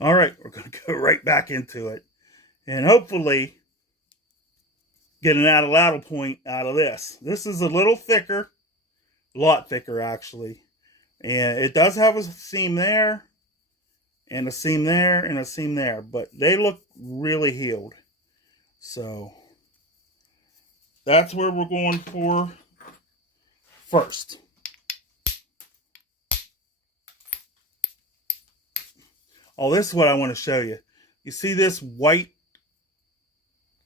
All right, we're going to go right back into it. And hopefully get an addle point out of this. This is a little thicker, a lot thicker actually. And it does have a seam there, and a seam there, and a seam there. But they look really healed. So that's where we're going for first. Oh, this is what I want to show you. You see this white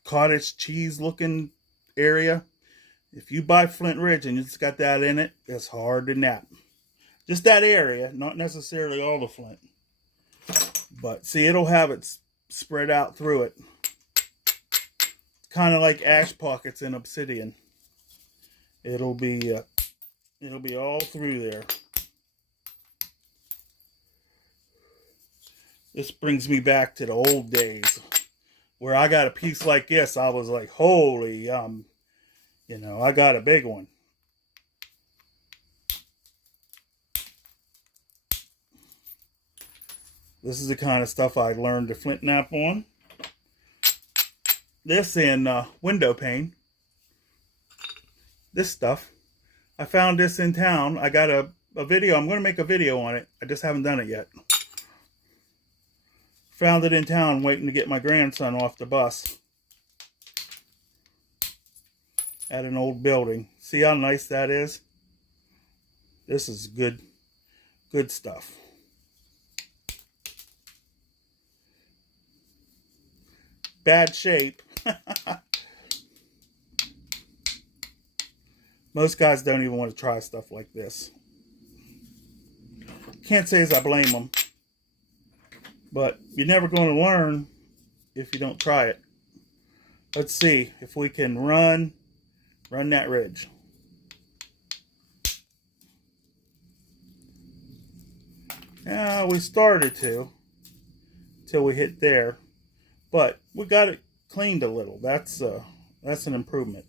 cottage cheese looking area? If you buy Flintridge and it's got that in it, it's hard to nap. Just that area, not necessarily all the flint. But see, it'll have it spread out through it. It's kind of like ash pockets in obsidian. It'll be all through there. This brings me back to the old days where I got a piece like this. I was like, holy, I got a big one. This is the kind of stuff I learned to flint knap on. This and window pane. This stuff. I found this in town. I got a video. I'm going to make a video on it. I just haven't done it yet. Found it in town waiting to get my grandson off the bus. At an old building. See how nice that is? This is good stuff. Bad shape. Most guys don't even want to try stuff like this. Can't say as I blame them. But you're never going to learn if you don't try it. Let's see if we can run that ridge. Yeah, we started to till we hit there. But we got it cleaned a little. That's an improvement.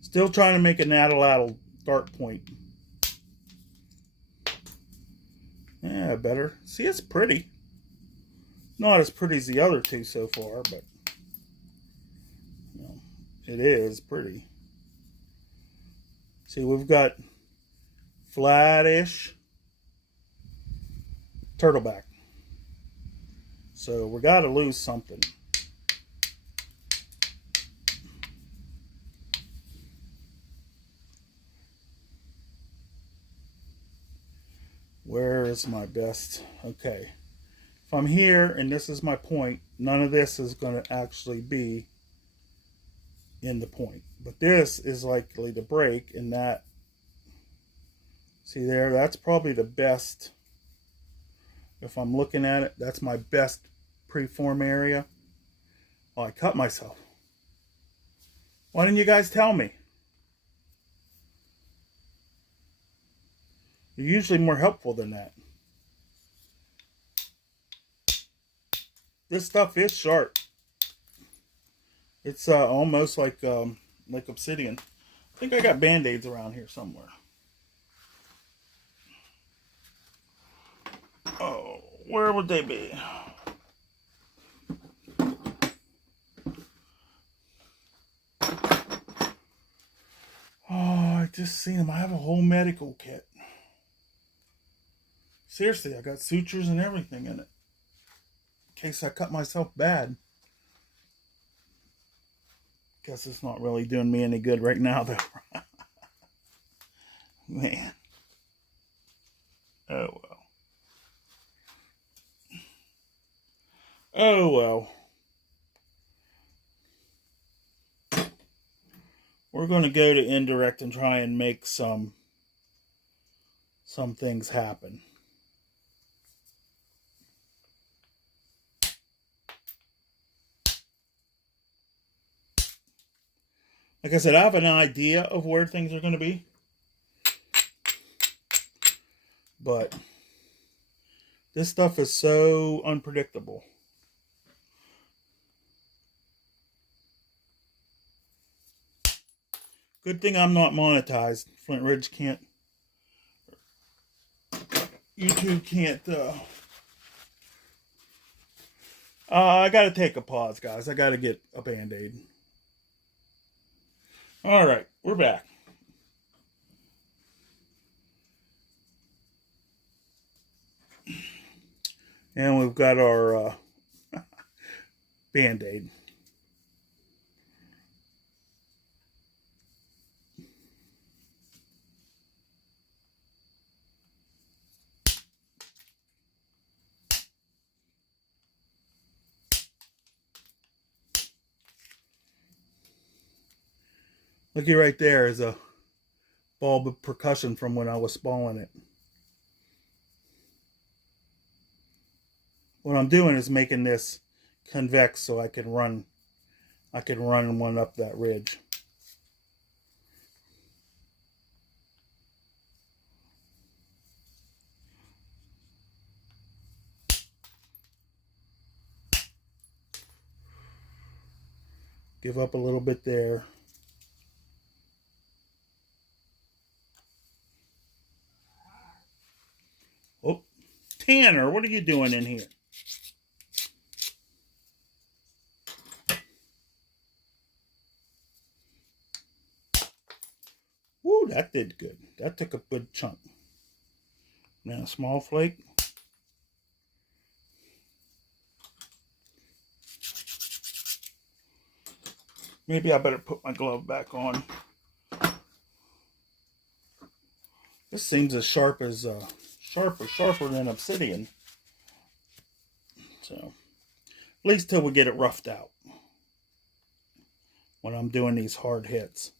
Still trying to make an addle dart point. Yeah, better. See, it's pretty. Not as pretty as the other two so far, but it is pretty. See, we've got flattish turtleback. So we got to lose something. Where is my best? Okay. If I'm here and this is my point, none of this is going to actually be in the point. But this is likely to break, and that, see there, that's probably the best. If I'm looking at it, that's my best preform area. Oh, I cut myself. Why didn't you guys tell me? You're usually more helpful than that. This stuff is sharp. It's almost like obsidian. I think I got band-aids around here somewhere. Oh, where would they be? Oh, I just seen them. I have a whole medical kit. Seriously, I got sutures and everything in it. In case I cut myself bad. Guess it's not really doing me any good right now, though. Man. Oh, well. Oh, well. We're going to go to indirect and try and make some things happen. Like I said, I have an idea of where things are going to be. But this stuff is so unpredictable. Good thing I'm not monetized. Flintridge can't, YouTube can't, I gotta take a pause, guys. I gotta get a Band-Aid. Alright, we're back. And we've got our Band-Aid. Looky right there is a bulb of percussion from when I was spalling it. What I'm doing is making this convex so I can run one up that ridge. Give up a little bit there. Oh, Tanner, what are you doing in here? Woo, that did good. That took a good chunk. Now, a small flake. Maybe I better put my glove back on. This seems as sharp as sharper than obsidian. So, at least till we get it roughed out. When I'm doing these hard hits.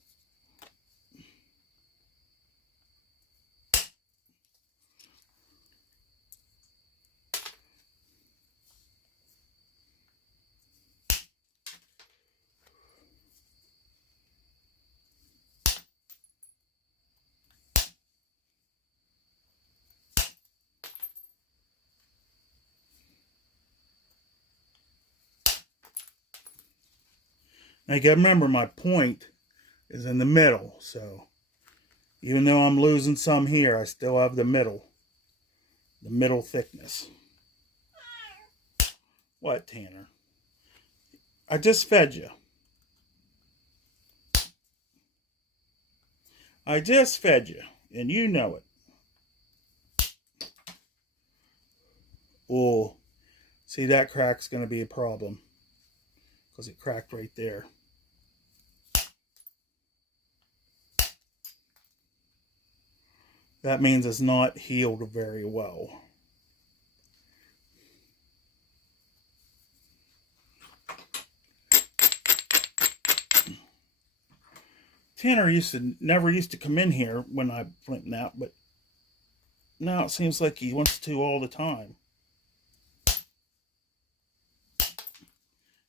Now you gotta remember my point is in the middle, so even though I'm losing some here, I still have the middle thickness. What, Tanner? I just fed you. I just fed you, and you know it. Oh, see, that crack's going to be a problem because it cracked right there. That means it's not healed very well. Tanner never used to come in here when I flint knap, but now it seems like he wants to all the time. It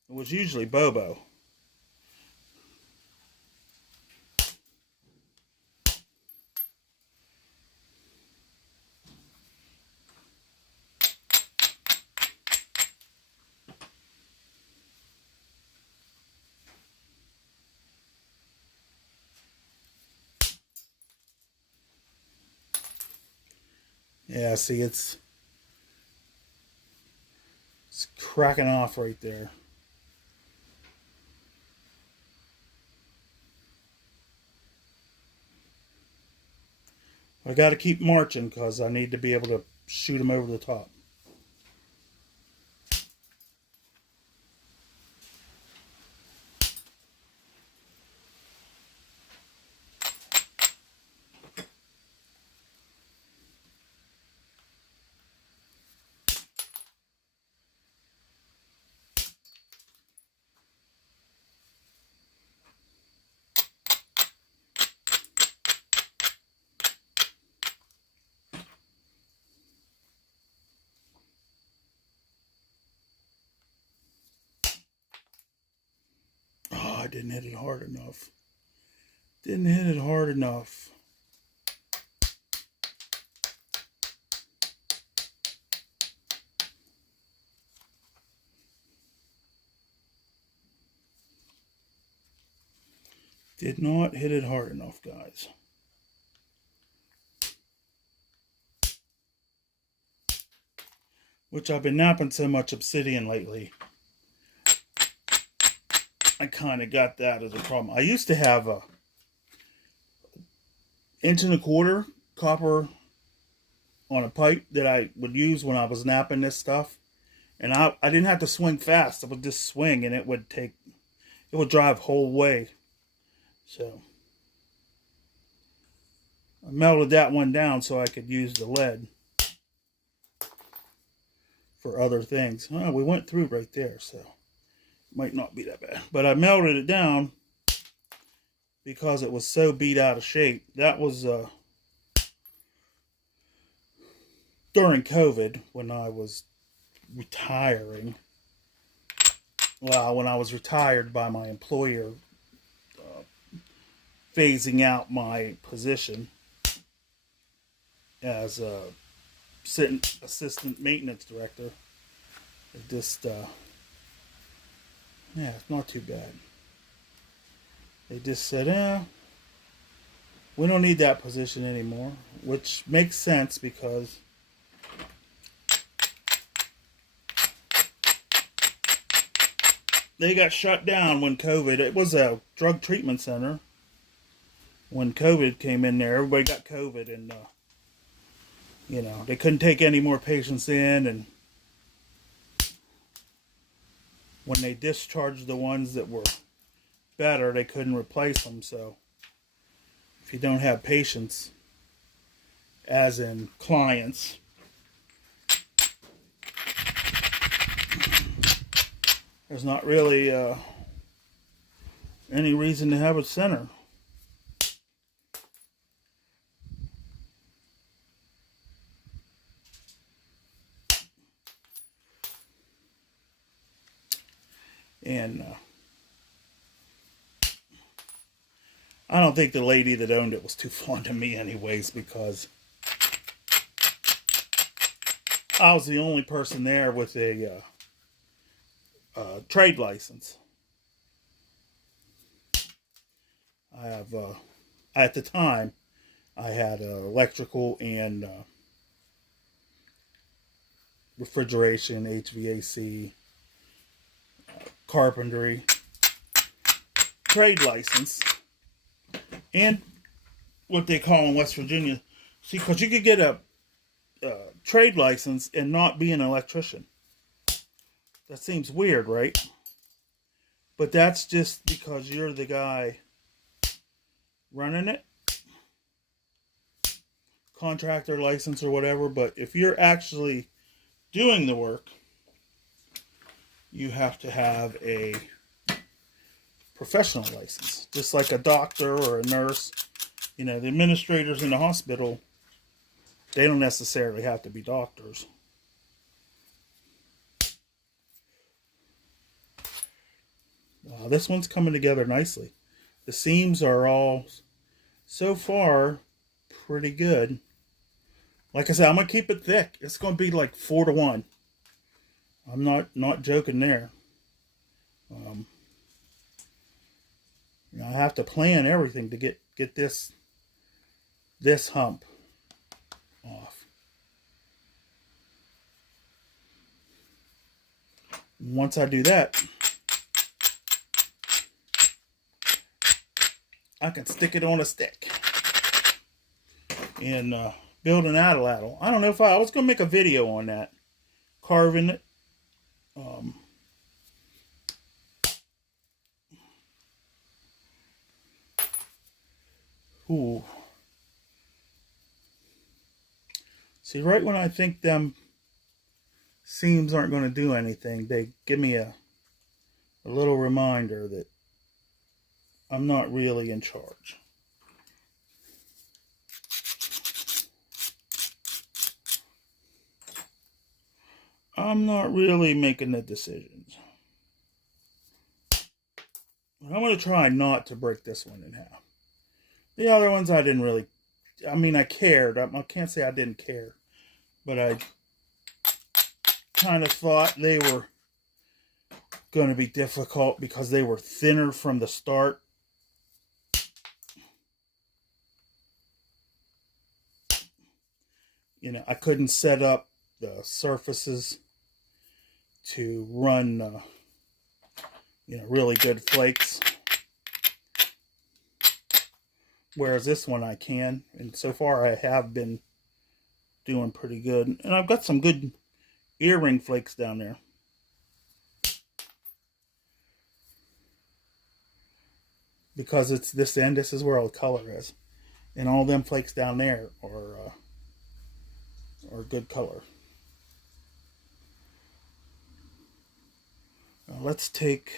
was usually Bobo. Yeah, see, it's cracking off right there. I got to keep marching because I need to be able to shoot him over the top. Oh, I didn't hit it hard enough. Didn't hit it hard enough. Did not hit it hard enough, guys. Which I've been napping so much obsidian lately. I kind of got that as a problem. I used to have a 1.25 inch copper on a pipe that I would use when I was napping this stuff. And I didn't have to swing fast. I would just swing and it would drive whole way. So I melted that one down so I could use the lead for other things. Oh, we went through right there, so it might not be that bad. But I melted it down because it was so beat out of shape. That was during COVID when I was retiring. Well, when I was retired by my employer, phasing out my position as a assistant maintenance director. It just, yeah, it's not too bad. They just said, we don't need that position anymore, which makes sense because they got shut down when COVID, it was a drug treatment center. When COVID came in there, everybody got COVID and, you know, they couldn't take any more patients in, and when they discharged the ones that were better, they couldn't replace them. So if you don't have patients, as in clients, there's not really any reason to have a center. And I don't think the lady that owned it was too fond of me anyways, because I was the only person there with a trade license. I have, at the time, I had electrical and refrigeration, HVAC, carpentry, trade license, and what they call in West Virginia. See, because you could get a trade license and not be an electrician. That seems weird, right? But that's just because you're the guy running it. Contractor license or whatever. But if you're actually doing the work, you have to have a professional license. Just like a doctor or a nurse. You know, the administrators in the hospital, they don't necessarily have to be doctors. This one's coming together nicely. The seams are all, so far, pretty good. Like I said, I'm going to keep it thick. It's going to be like 4-to-1. I'm not joking there. You know, I have to plan everything to get this hump off. Once I do that, I can stick it on a stick and build an atlatl. I don't know if I was going to make a video on that. Carving it. Ooh. See, right when I think them seams aren't going to do anything, they give me a little reminder that I'm not really in charge. I'm not really making the decisions. I'm going to try not to break this one in half. The other ones I didn't really, I mean, I cared. I can't say I didn't care. But I kind of thought they were going to be difficult because they were thinner from the start. You know, I couldn't set up the surfaces to run, you know, really good flakes. Whereas this one I can, and so far I have been doing pretty good. And I've got some good earring flakes down there. Because it's this end, this is where all the color is. And all them flakes down there are good color. Now let's take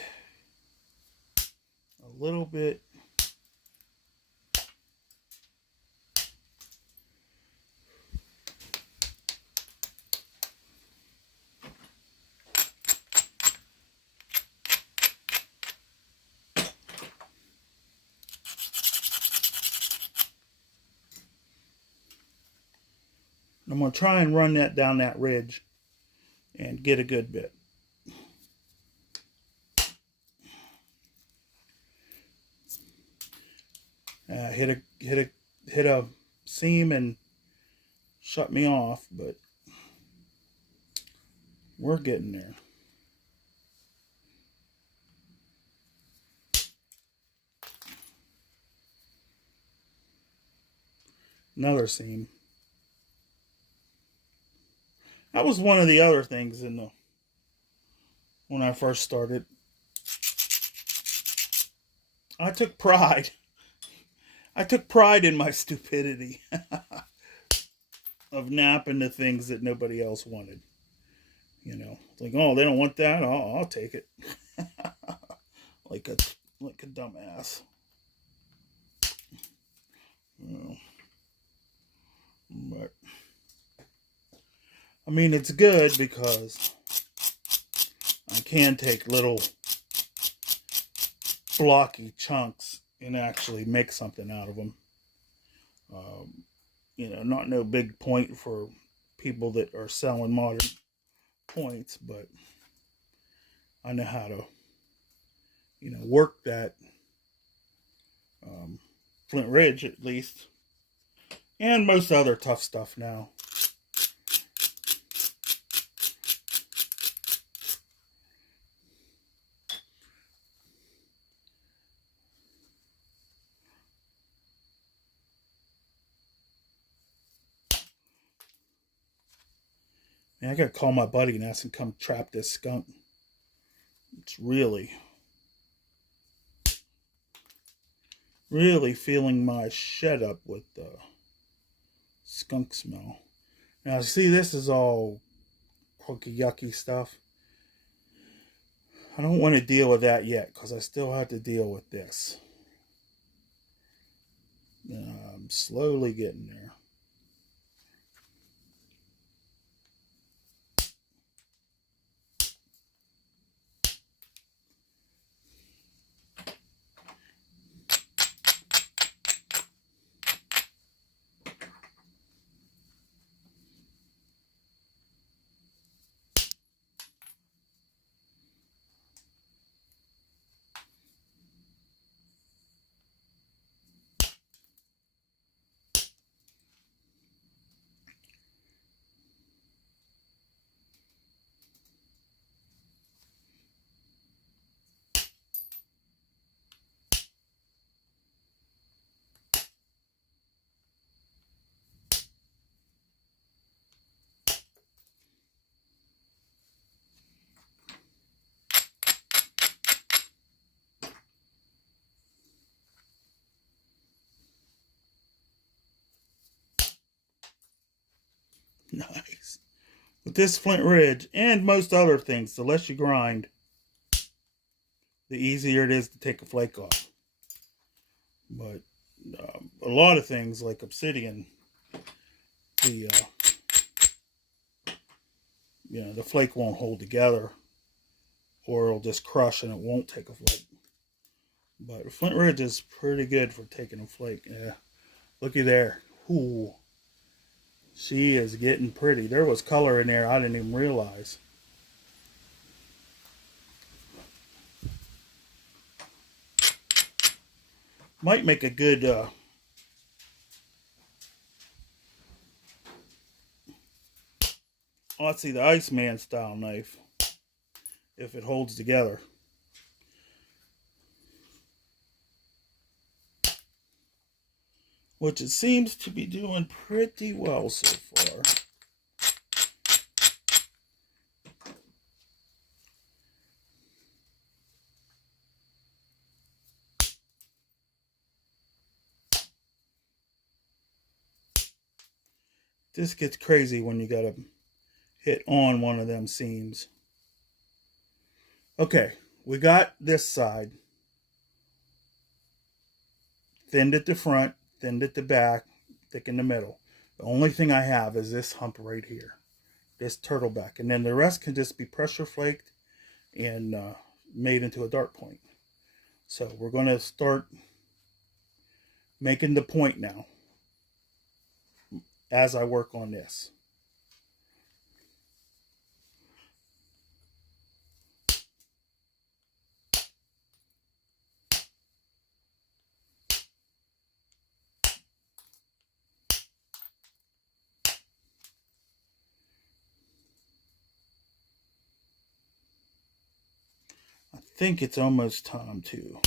a little bit. I'm going to try and run that down that ridge and get a good bit. Hit a seam and shut me off, but we're getting there. Another seam. That was one of the other things when I first started. I took pride. I took pride in my stupidity of napping the things that nobody else wanted. You know, like, oh, they don't want that. I'll take it. like a dumbass. You know. But I mean, it's good because I can take little blocky chunks and actually make something out of them. You know, not no big point for people that are selling modern points, but I know how to, you know, work that Flintridge at least, and most other tough stuff now. Man, I gotta call my buddy and ask him to come trap this skunk. It's really feeling my shed up with skunk smell. Now, see, this is all crunky, yucky stuff. I don't want to deal with that yet because I still have to deal with this. I'm slowly getting there. Nice. With this Flintridge and most other things, the less you grind, the easier it is to take a flake off. But a lot of things like obsidian, the you know, the flake won't hold together, or it'll just crush and it won't take a flake. But Flintridge is pretty good for taking a flake. Yeah, looky there. Ooh, she is getting pretty. There was color in there I didn't even realize. Might make a good let's see, the Iceman style knife, if it holds together. Which it seems to be doing pretty well so far. This gets crazy when you gotta hit on one of them seams. Okay, we got this side. Thinned at the front, thinned at the back, thick in the middle. The only thing I have is this hump right here. This turtleback. And then the rest can just be pressure flaked and made into a dart point. So we're going to start making the point now as I work on this. I think it's almost time to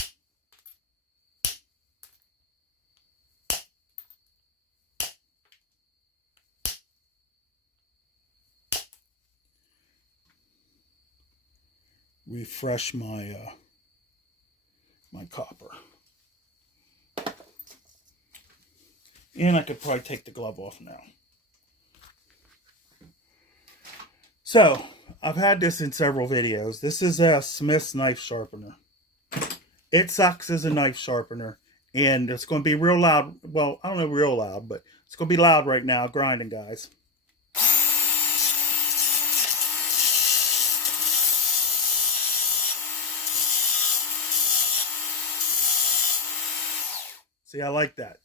refresh my my copper. And I could probably take the glove off now. So, I've had this in several videos. This is a Smith's knife sharpener. It sucks as a knife sharpener. And it's going to be real loud. Well, I don't know real loud, but it's going to be loud right now, grinding, guys. See, I like that.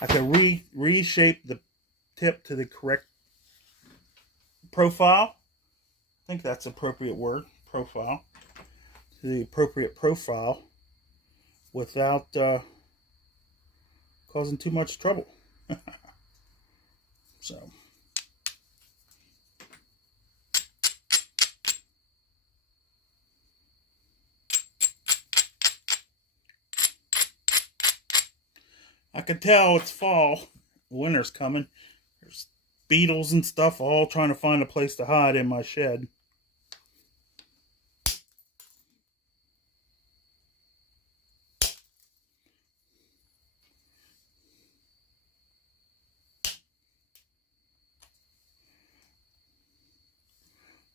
I can reshape the tip to the correct profile. I think that's the appropriate word, profile. To the appropriate profile without causing too much trouble. So. I can tell it's fall. Winter's coming. There's beetles and stuff all trying to find a place to hide in my shed.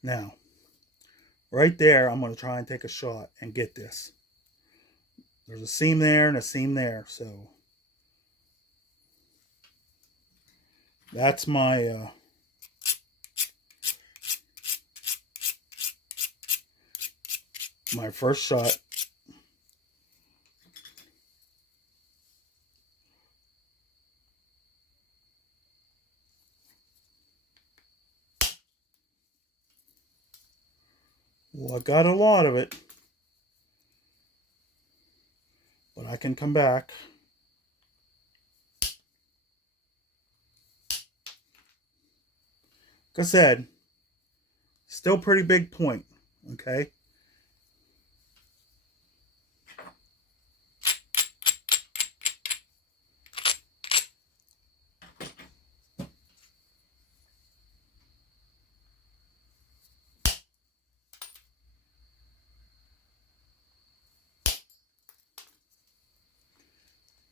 Now, right there, I'm going to try and take a shot and get this. There's a seam there and a seam there, so that's my my first shot. Well, I got a lot of it, but I can come back. Like I said, still pretty big point, okay?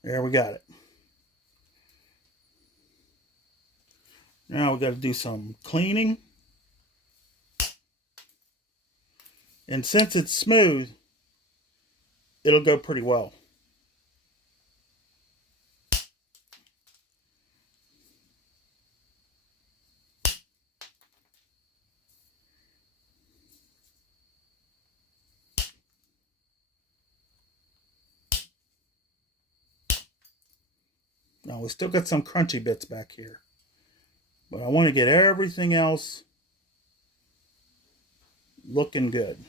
There, we got it. Now we got to do some cleaning. And since it's smooth, it'll go pretty well. Now we still got some crunchy bits back here, but I want to get everything else looking good.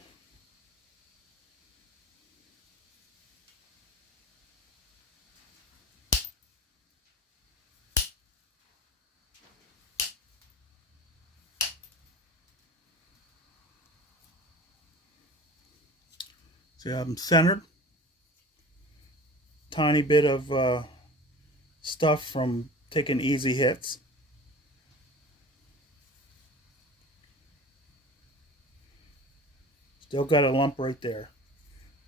See, I'm centered. Tiny bit of stuff from taking easy hits. Still got a lump right there.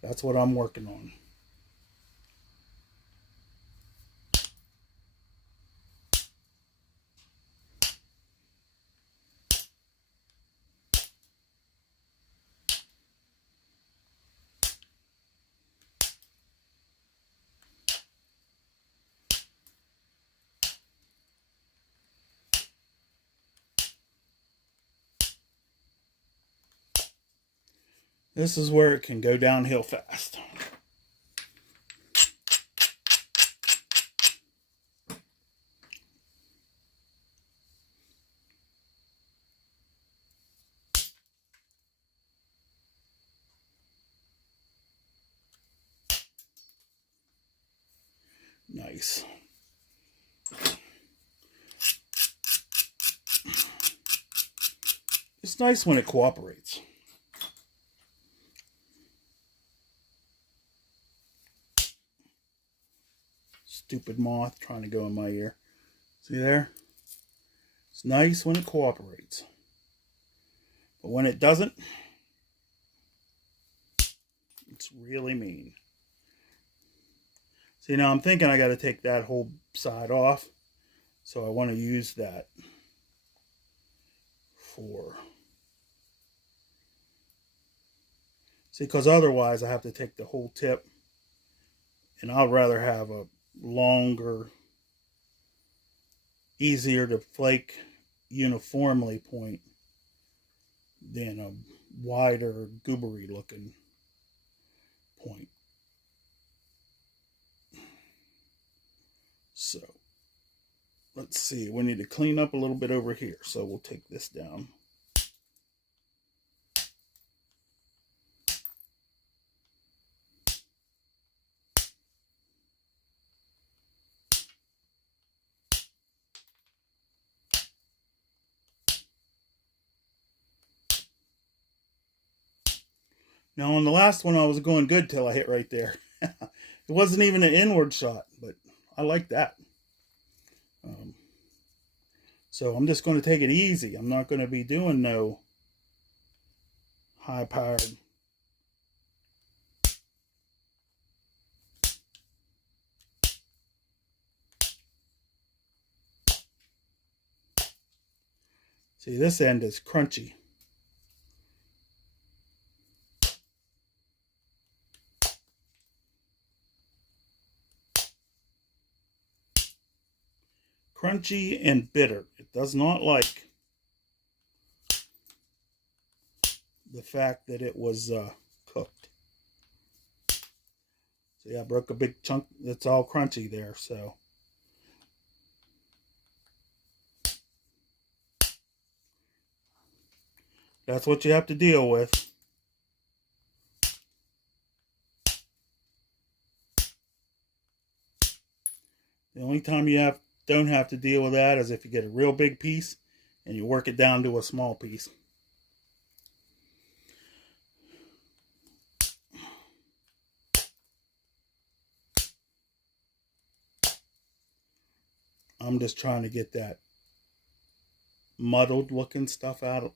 That's what I'm working on. This is where it can go downhill fast. Nice. It's nice when it cooperates. Stupid moth trying to go in my ear. See there? It's nice when it cooperates. But when it doesn't, it's really mean. See, now I'm thinking I got to take that whole side off. So I want to use that for... See, because otherwise I have to take the whole tip. And I'd rather have a longer, easier to flake uniformly point than a wider, goobery looking point. So, let's see, we need to clean up a little bit over here, so we'll take this down. Now on the last one I was going good till I hit right there. It wasn't even an inward shot, but I like that. So I'm just going to take it easy. I'm not going to be doing no high powered. See, this end is crunchy. Crunchy and bitter. It does not like the fact that it was cooked. See, I broke a big chunk that's all crunchy there, so. That's what you have to deal with. The only time you don't have to deal with that is if you get a real big piece and you work it down to a small piece. I'm just trying to get that muddled looking stuff out.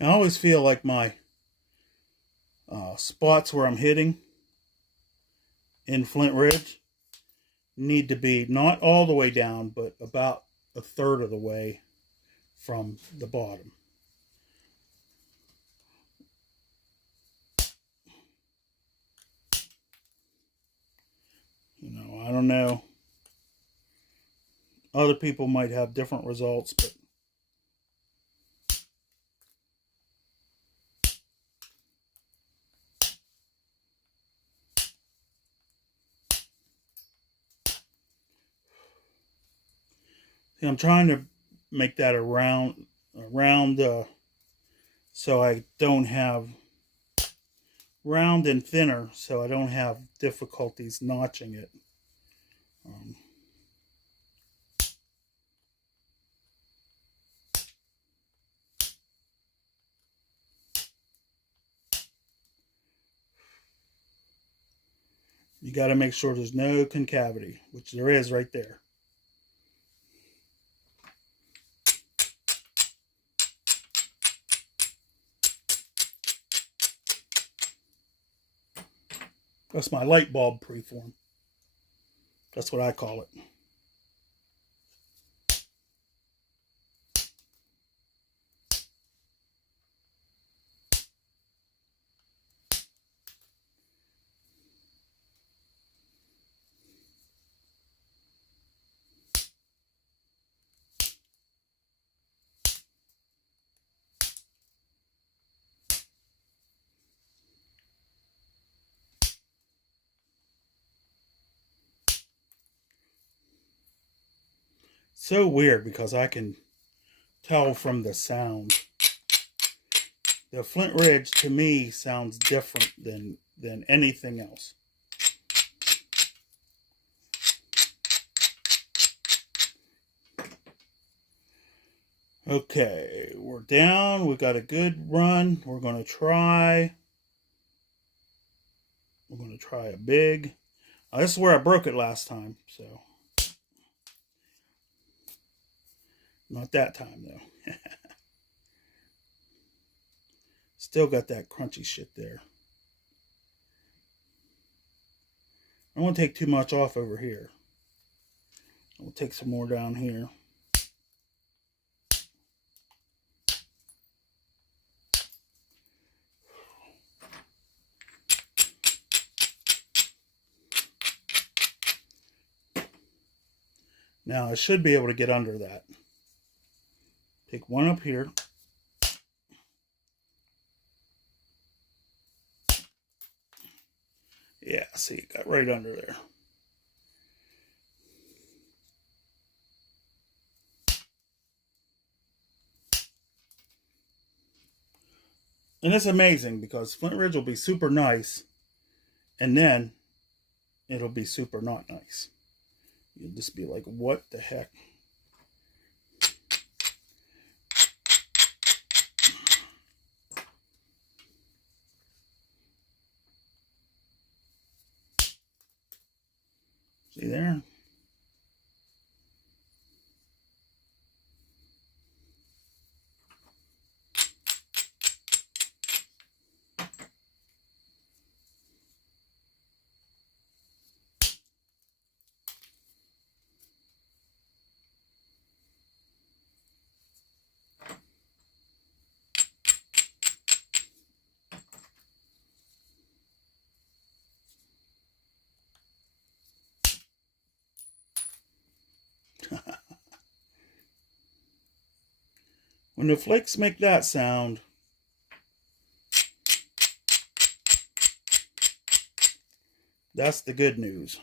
I always feel like my spots where I'm hitting in Flintridge need to be not all the way down, but about a third of the way from the bottom. You know, I don't know. Other people might have different results, but See, I'm trying to make that around so I don't have round and thinner, so I don't have difficulties notching it. Um, you got to make sure there's no concavity, which there is right there. That's my light bulb preform. That's what I call it. So weird because I can tell from the sound. The Flintridge to me sounds different than anything else. Okay, we're down. We got a good run. We're going to try a big. This is where I broke it last time, so not that time though. Still got that crunchy shit there. I don't want to take too much off over here. We'll take some more down here. Now I should be able to get under that. Take one up here. Yeah, see, it got right under there. And it's amazing because Flintridge will be super nice, and then it'll be super not nice. You'll just be like, what the heck? See there? When the flakes make that sound, that's the good news.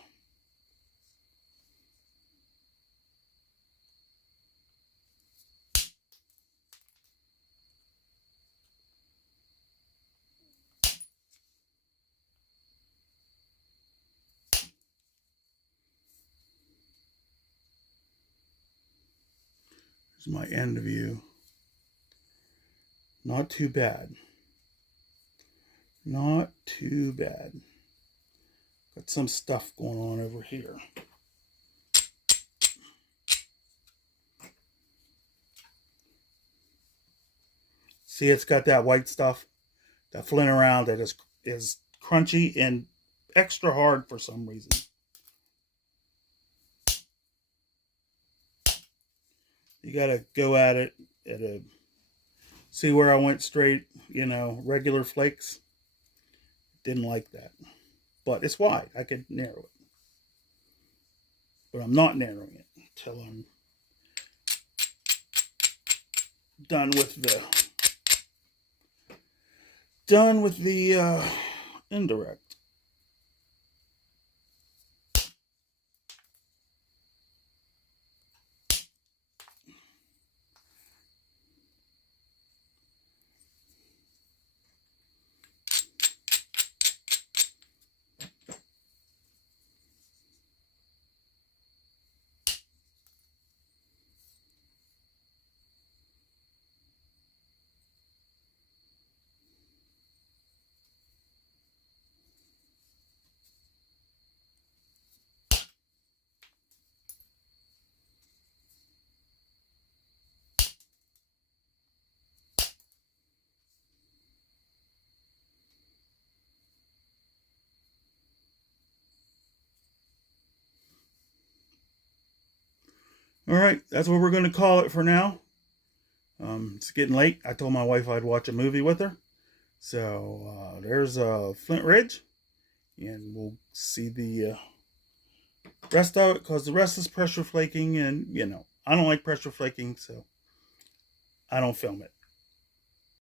Here's my end view. Not too bad. Not too bad. Got some stuff going on over here. See, it's got that white stuff, that flint around that is crunchy and extra hard for some reason. You gotta go at it at a, see where I went straight, regular flakes. Didn't like that. But it's wide. I could narrow it. But I'm not narrowing it until I'm done with the indirect. All right, that's what we're going to call it for now. It's getting late. I told my wife I'd watch a movie with her. So there's Flintridge, and we'll see the rest of it, because the rest is pressure flaking, and I don't like pressure flaking, so I don't film it.